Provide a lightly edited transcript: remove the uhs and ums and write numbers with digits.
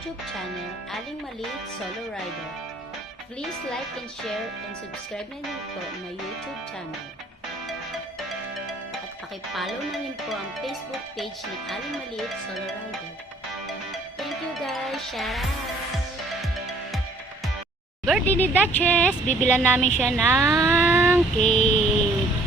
YouTube channel, Aling Maliit Solo Rider. Please like and share and subscribe na din po my YouTube channel. At pakipollow na rin po ang Facebook page ni Aling Maliit Solo Rider. Thank you guys! Shout out! Birthday ni Duchess! Bibilan namin siya ng cake.